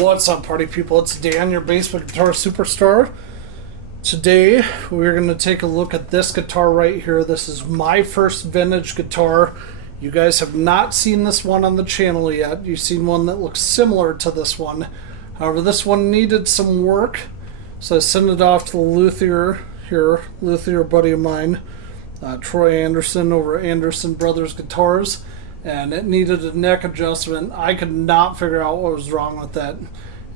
What's up, party people? It's Dan, your basement guitar superstar. Today we're going to take a look at this guitar right here. This is my first vintage guitar. You guys have not seen this one on the channel yet. You've seen one that looks similar to this one. However, this one needed some work, so I sent it off to the luthier here, luthier buddy of mine, Troy Anderson over at Anderson Brothers Guitars, and it needed a neck adjustment. I could not figure out what was wrong with that,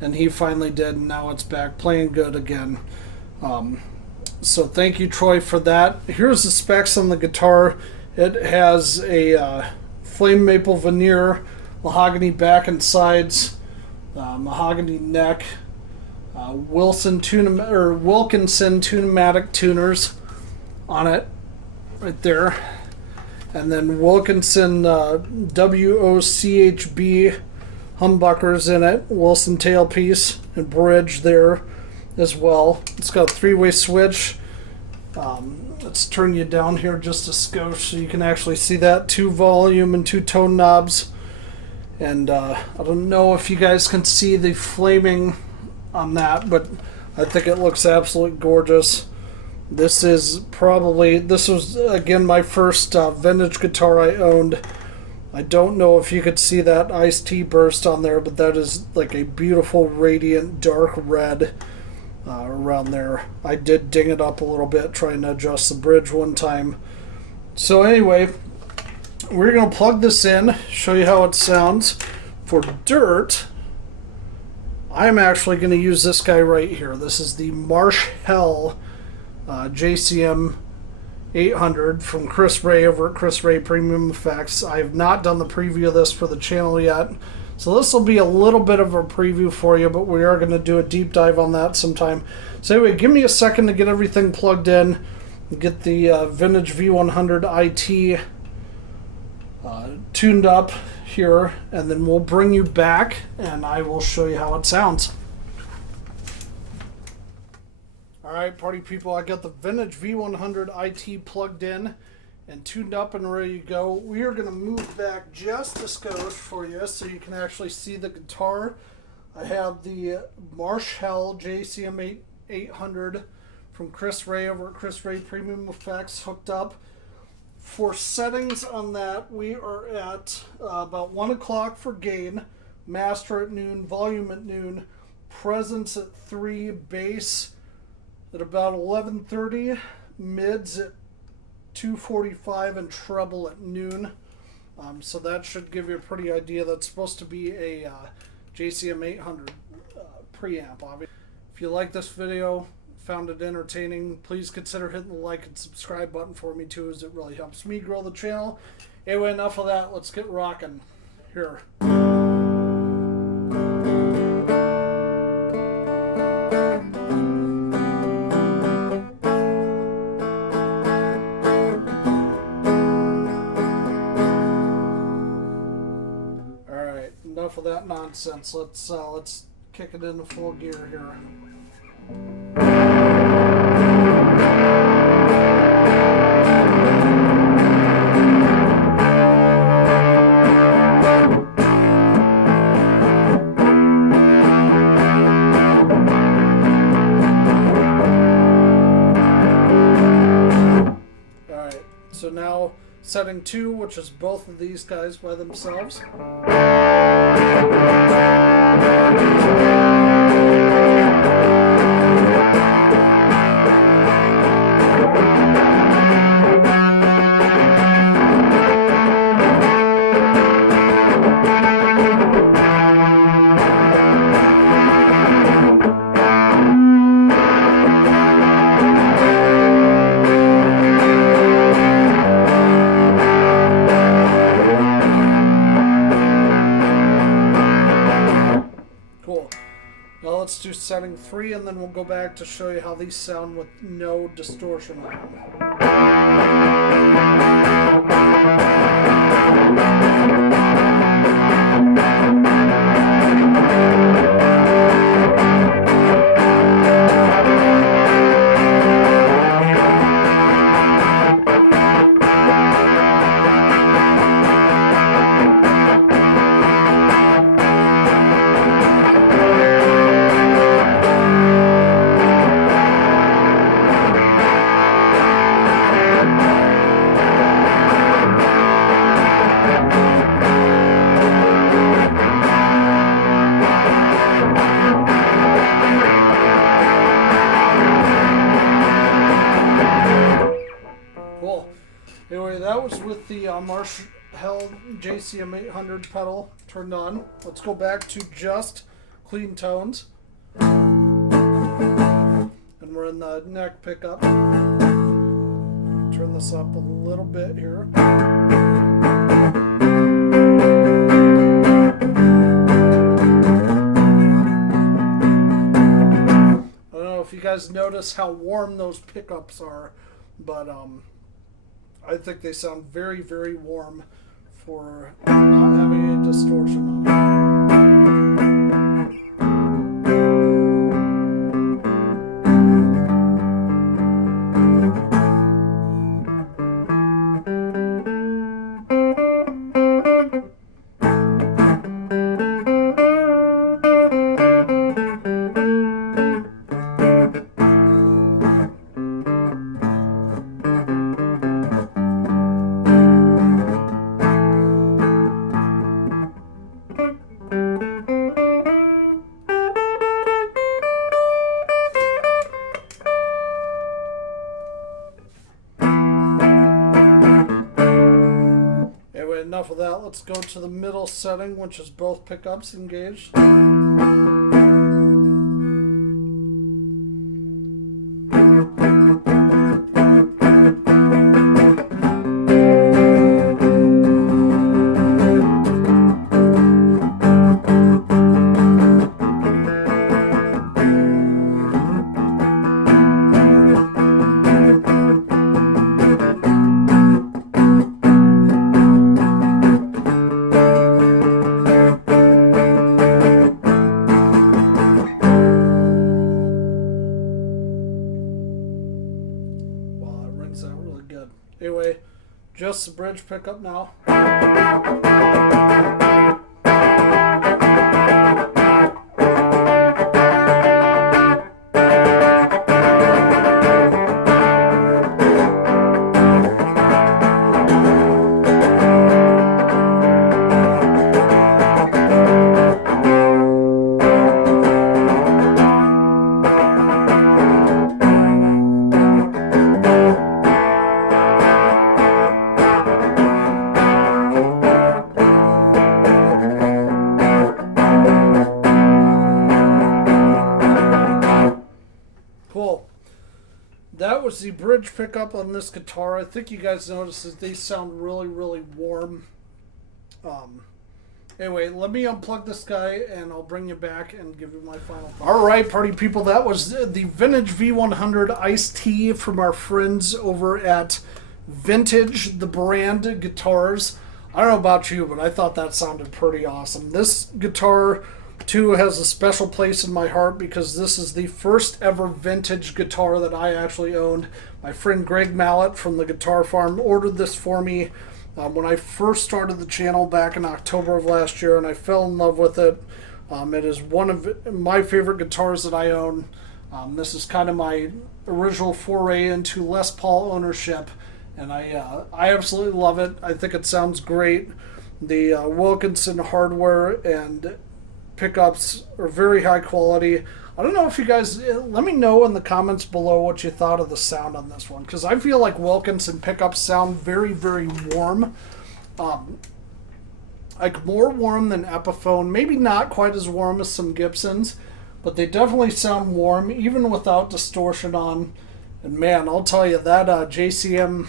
and he finally did, and now it's back playing good again. So thank you, Troy, for that. Here's the specs on the guitar. It has a Flame Maple Veneer, Mahogany back and sides, Mahogany neck, Wilkinson Tunematic tuners on it right there, and then Wilkinson WOCHB humbuckers in it, Wilson tailpiece and bridge there as well. It's got a three-way switch. Let's turn you down here just a skosh so you can actually see that. 2 volume and 2 tone knobs. And I don't know if you guys can see the flaming on that, but I think it looks absolutely gorgeous. This was again my first vintage guitar I owned. I don't know if you could see that iced tea burst on there, but that is like a beautiful radiant dark red around there. I did ding it up a little bit trying to adjust the bridge one time. So anyway, we're going to plug this in, show you how it sounds. For dirt, I'm actually going to use this guy right here. This is the Marshall JCM 800 from Chris Ray over at Chris Ray Premium Effects. I have not done the preview of this for the channel yet, so this will be a little bit of a preview for you, but we are going to do a deep dive on that sometime. So anyway, give me a second to get everything plugged in, get the Vintage V100IT tuned up here, and then we'll bring you back and I will show you how it sounds. Alright, party people, I got the Vintage V100IT plugged in and tuned up and ready to go. We are going to move back just a skosh for you so you can actually see the guitar. I have the Marshall JCM 800 from Chris Ray over at Chris Ray Premium Effects hooked up. For settings on that, we are at about 1 o'clock for gain, master at noon, volume at noon, presence at 3, bass at about 11:30, mids at 2:45, and treble at noon. So that should give you a pretty idea. That's supposed to be a JCM 800 preamp, obviously. If you like this video, found it entertaining, please consider hitting the like and subscribe button for me too, as it really helps me grow the channel. Anyway, enough of that. Let's get rocking here. Enough of that nonsense. Let's kick it into full gear here. Alright, so now setting 2, which is both of these guys by themselves. Now let's do setting 3, and then we'll go back to show you how these sound with no distortion on them. Marsh Hell JCM 800 pedal turned on. Let's go back to just clean tones. And we're in the neck pickup. Turn this up a little bit here. I don't know if you guys notice how warm those pickups are, but I think they sound very, very warm for not having any distortion on it. Enough of that. Let's go to the middle setting, which is both pickups engaged. Anyway, just the bridge pickup now. Cool. That was the bridge pickup on this guitar. I think you guys noticed that they sound really, really warm. Anyway, let me unplug this guy and I'll bring you back and give you my final thoughts. All right, party people, that was the Vintage V100IT from our friends over at Vintage, the brand guitars. I don't know about you, but I thought that sounded pretty awesome. This guitar too has a special place in my heart because this is the first ever vintage guitar that I actually owned. My friend Greg Mallett from the Guitar Farm ordered this for me when I first started the channel back in October of last year, and I fell in love with it. It is one of my favorite guitars that I own. This is kind of my original foray into Les Paul ownership, and I absolutely love it. I think it sounds great. The Wilkinson hardware and pickups are very high quality. I don't know if you guys, let me know in the comments below what you thought of the sound on this one, because I feel like Wilkinson pickups sound very, very warm. Like more warm than Epiphone. Maybe not quite as warm as some Gibsons, but they definitely sound warm, even without distortion on. And man, I'll tell you, that JCM,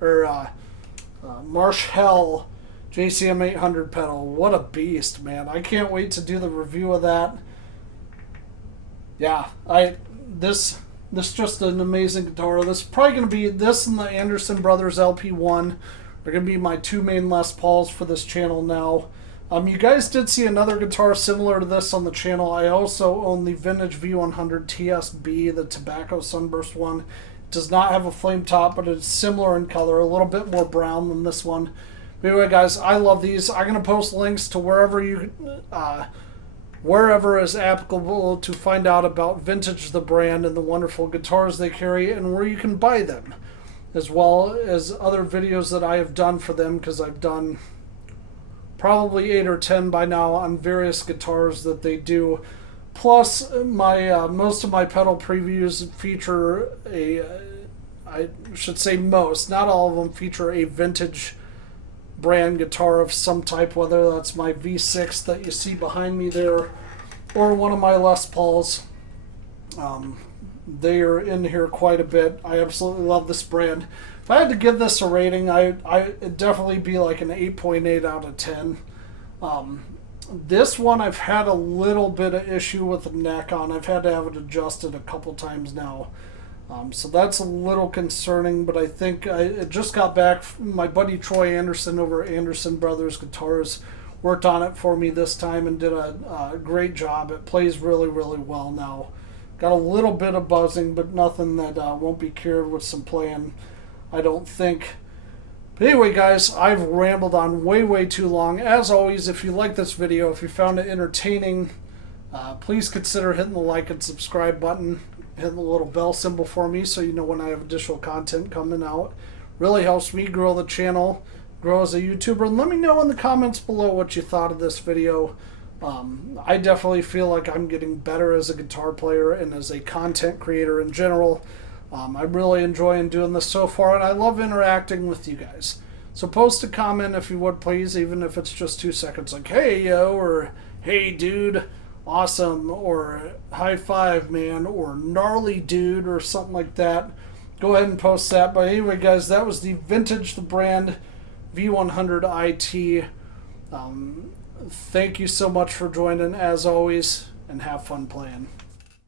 or Marsh Hell JCM 800 pedal, what a beast, man. I can't wait to do the review of that. Yeah, this just an amazing guitar. This is probably going to be, this and the Anderson Brothers LP1 are going to be my two main Les Pauls for this channel now. You guys did see another guitar similar to this on the channel. I also own the Vintage V100 TSB, the Tobacco Sunburst one. It does not have a flame top, but it's similar in color, a little bit more brown than this one. But anyway, guys, I love these. I'm going to post links to wherever is applicable to find out about Vintage, the brand, and the wonderful guitars they carry, and where you can buy them, as well as other videos that I have done for them, because I've done probably 8 or 10 by now on various guitars that they do. Plus, my most of my pedal previews feature a I should say most, not all of them feature a vintage brand guitar of some type, whether that's my V6 that you see behind me there or one of my Les Pauls. They are in here quite a bit. I absolutely love this brand. If I had to give this a rating, it'd definitely be like an 8.8 out of 10. This one I've had a little bit of issue with the neck on. I've had to have it adjusted a couple times now. So that's a little concerning, but I think I just got back. My buddy Troy Anderson over at Anderson Brothers Guitars worked on it for me this time and did a great job. It plays really, really well now. Got a little bit of buzzing, but nothing that won't be cured with some playing, I don't think. But anyway, guys, I've rambled on way, way too long. As always, if you like this video, if you found it entertaining, please consider hitting the like and subscribe button, hitting the little bell symbol for me so you know when I have additional content coming out. Really helps me grow the channel, grow as a YouTuber, and let me know in the comments below what you thought of this video. I definitely feel like I'm getting better as a guitar player and as a content creator in general. I'm really enjoying doing this so far, and I love interacting with you guys. So post a comment if you would, please, even if it's just 2 seconds, like, hey, yo, or hey, dude, awesome, or high five, man, or gnarly dude, or something like that. Go ahead and post that. But anyway, guys, that was the Vintage, the brand V100IT. Thank you so much for joining, as always, and have fun playing.